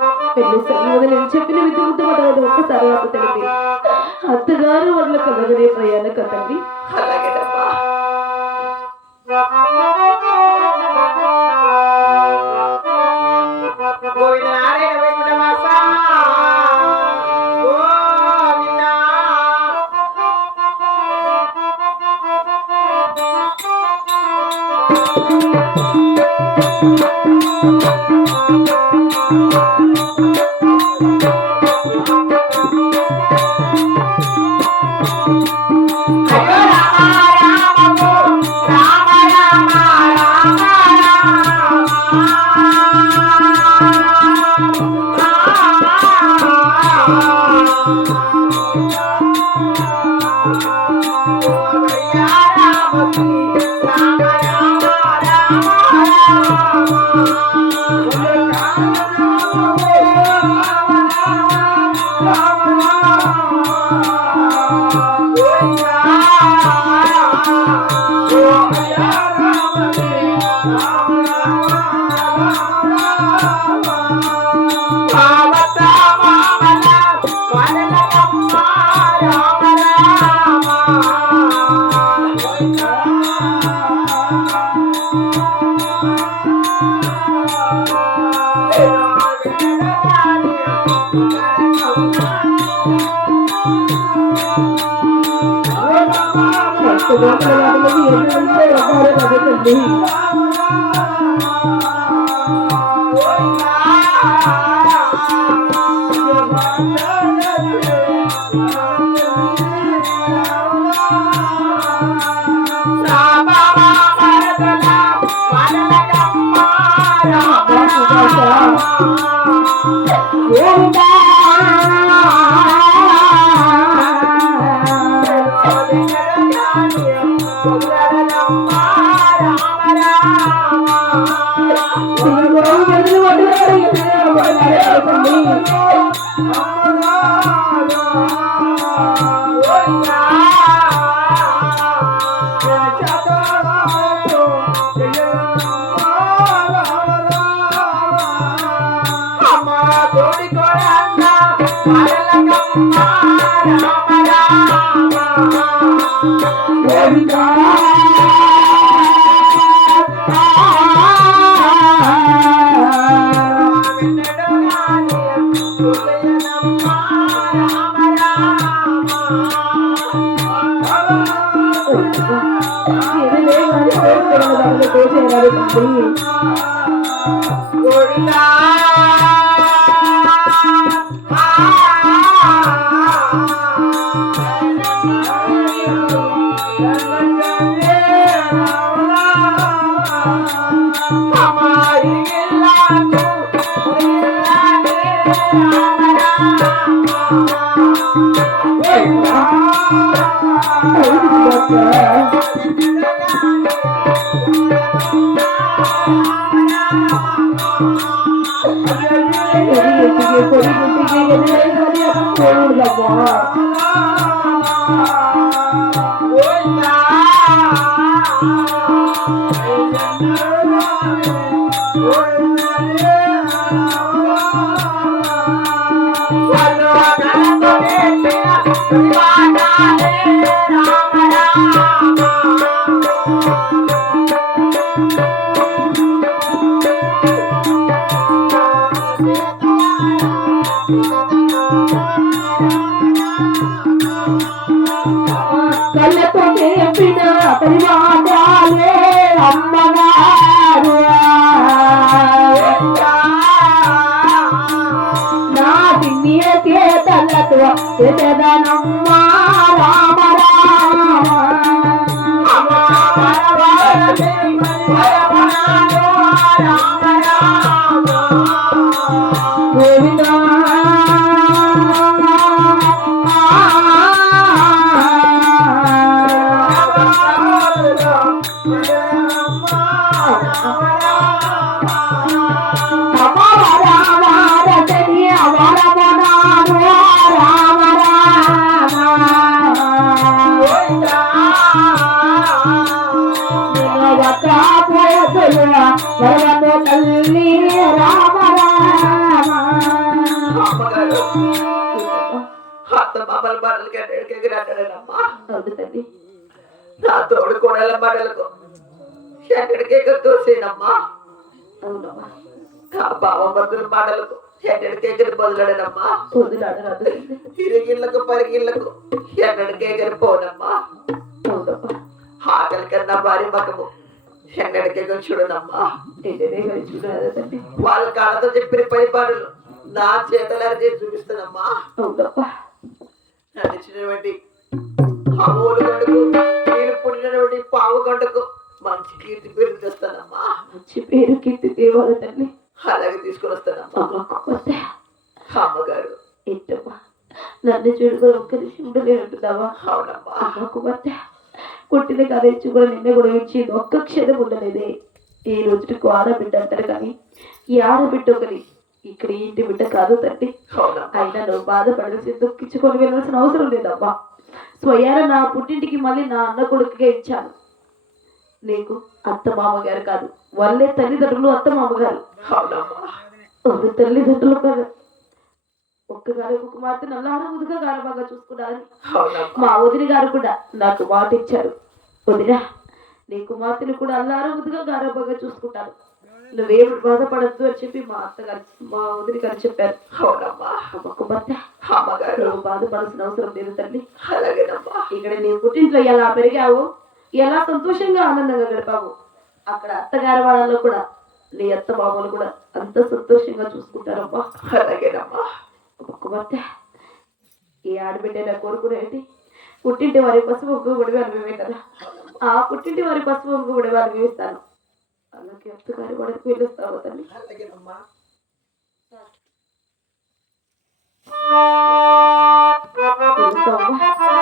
ఎన్నిసార్లు నేను చెప్పిన విధంగా ఒక్కసారి నాకు తెలిపి అత్తగారు వాళ్ళ కలగనే ప్రయాణ కదండి. అలాగేనమ్మా. అత్త మామల మాటలకి ఎక్కడికి అంటాడేనమ్మా. అవును తల్లి. నా తోడు కోడల మాటలకు ఎక్కడికి తోసేనమ్మా. అవునమ్మా. నా బావమరుదుల మాటలకు ఎక్కడికి బదులాడనమ్మా. వదిలాడరాదు. ఇరిగిళ్ళకు పరిగిళ్ళకు ఎక్కడికి పోనమ్మా. అవునమ్మా. ఆకలి కన్నా భారీ మకము ఎక్కడికి చూడనమ్మా. చూడరాదు తల్లి. వాళ్ళ కాళ్ళతో చెప్పిన పరిపాలనలు నా చేతలారి చేసి చూపిస్తానమ్మా. అవునమ్మా. నడిచినటువంటి అమూలు గంటకు నేను పుట్టినటువంటి పావు గంటకు మంచి కీర్తి పేరు తెస్తానమ్మా. మంచి పేరు కీర్తి తేవాలి తల్లి. అలాగే తీసుకొని వస్తానమ్మా. అమ్మగారు ఏంటమ్మా నన్ను చూడుకొని ఒక్క నిమిషం ఉండలేనంటున్నావా? అవునమ్మా. అమ్మకు మధ్య కొట్టిన కథ కూడా నిన్న కూడా ఇచ్చి ఒక్క క్షణం ఉండలేదే. ఈ రోజుకు ఆడబిడ్డ అంటారు కానీ ఈ ఆడబిడ్డ ఒకరి ఇక్కడ ఇంటి బిడ్డ కాదు తండ్రి. అయినా నువ్వు బాధపడాల్సి దుఃఖించుకొని వెళ్ళాల్సిన అవసరం లేదమ్మా. స్వయాన నా పుట్టింటికి మళ్ళీ నా అన్న కొడుకుగా ఇచ్చాను. నీకు అత్త మామగారు కాదు, వాళ్ళే తల్లిదండ్రులు అత్త మామగారు. వాళ్ళు తల్లిదండ్రులు కాదు. ఒక్కగారు కుమార్తె నల్లారా ముదుగా గారబాగా చూసుకున్నారని మా వదిన గారు కూడా నాకు మాట ఇచ్చారు. వదిన నీ కుమార్తెను కూడా అల్లారా ముదుగా గారబాగా చూసుకుంటారు, నువ్వేమి బాధపడద్దు అని చెప్పి మా అత్తగారు మా వదిన గారు చెప్పారు. కుమార్తె నువ్వు బాధపడాల్సిన అవసరం లేదు తల్లి. ఇక్కడ నీ పుట్టింట్లో ఎలా పెరిగావో, ఎలా సంతోషంగా ఆనందంగా గడిపావు, అక్కడ అత్తగారి వాళ్ళలో కూడా నీ అత్త మామలు కూడా అంత సంతోషంగా చూసుకుంటారమ్మా. అలాగేనమ్మా. కుమార్తె ఈ ఆడబిడ్డ నా కోరుకునేది పుట్టింటి వారి పసుపు గుడి అనుభవమే కదా. ఆ పుట్టింటి వారి పసుపు గుడి అనుభవిస్తాను. అలాగే అత్తగారి వాడికి వెళ్ళొస్తావు తల్లి.